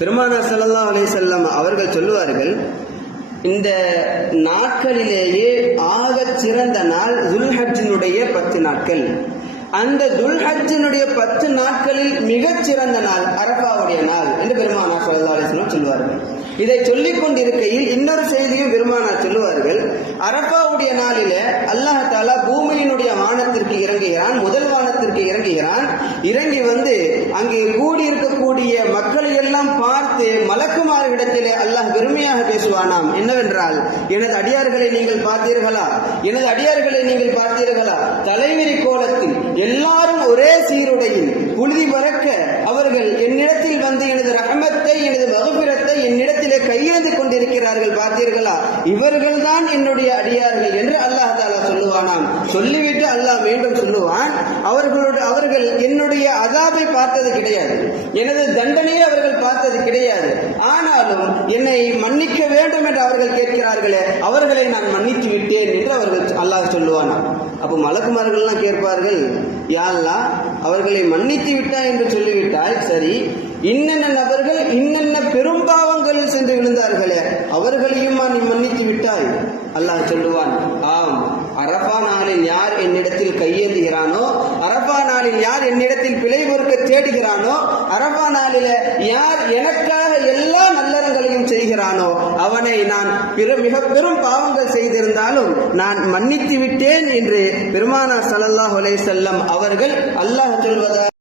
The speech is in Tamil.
பெருமானார் ஸல்லல்லாஹு அலைஹி வஸல்லம் அவர்கள் சொல்லுவார்கள், இந்த நாட்களிலேயே ஆகச் சிறந்த நாள் துல்ஹஜ்ஜினுடைய 10 நாட்கள். அந்த துல்ஹஜ்ஜினுடைய 10 நாட்களில் மிகச் சிறந்த நாள் அரஃபாவுடைய நாள் என்று பெருமானார் ஸல்லல்லாஹு அலைஹி வஸல்லம் சொல்வார்கள். இதை சொல்லிக் கொண்டிருக்கையில் இன்னொரு செய்தியும் பெருமானார் சொல்லுவார்கள், அரஃபாவுடைய நாளிலே அல்லாஹ் தஆலா பூமியினுடைய வானத்திற்கு இறங்குகிறான், முதல் வானத்திற்கு இறங்குகிறான். இறங்கி வந்து அங்கே கூடியிருக்கக்கூடிய மக்களை எல்லாம் பார்த்து மலக்குமாரிடத்திலே அல்லாஹ் பெருமையாக பேசுவானாம். என்னவென்றால், எனது அடியார்களை நீங்கள் பார்த்தீர்களா, எனது அடியார்களை நீங்கள் பார்த்தீர்களா, தலைவிரி கோலத்தில் எல்லாரும் ஒரே சீருடையில் புழுதி பறக்க அவர்கள் என்னிடத்தில் வந்து எனது ரஹமத்தை, எனது மக்ஃபிரத்தை என்னிடத்திலே கையேந்தி கொண்டிருக்கிறார்கள், பார்த்தீர்களா, இவர்கள் தான் என்னுடைய அடியார்கள் என்று அல்லாஹ் தஆலா சொல்லுவானாம். சொல்லிவிட்டு அல்லாஹ் மீண்டும் சொல்லுவான், அவர்கள் என்னுடைய அஸாபை பார்த்தது கிடையாது, எனது தண்டனையை அவர்கள் பார்த்தது கிடையாது, ஆனாலும் என்னை மன்னிக்க வேண்டும் என்று அவர்கள் கேட்கிறார்களே, அவர்களை நான் மன்னித்து விட்டேன் என்று அவர்கள் அல்லாஹ் சொல்லுவானாம். அப்போ மலக்குமார்கள்லாம் கேட்பார்கள், யா அல்லாஹ், அவர்களை மன்னித்து விட்டாய் என்று சொல்லிவிட்டாய், சரி, இன்னென்ன நபர்கள் இன்னென்ன பெரும்பாவங்களில் சென்று விழுந்தார்களே, அவர்களையும் நீ மன்னித்து விட்டாய். அல்லாஹ் சொல்லுவான், ஆம், அரஃபா நாளில் யார் என்னிடத்தில் கையேந்துகிறானோ, அரஃபா நாளில் யார் என்னிடத்தில் பிழை பொறுக்க தேடுகிறானோ, அரஃபா நாளில யார் எனக்காக எல்லா நல்லறங்களையும் செய்கிறானோ, அவனை நான் மிக பெரும் பாவங்கள் செய்திருந்தாலும் நான் மன்னித்து விட்டேன் என்று பெருமானார் ஸல்லல்லாஹு அலைஹி வஸல்லம் அவர்கள் அல்லாஹ் சொல்வதாக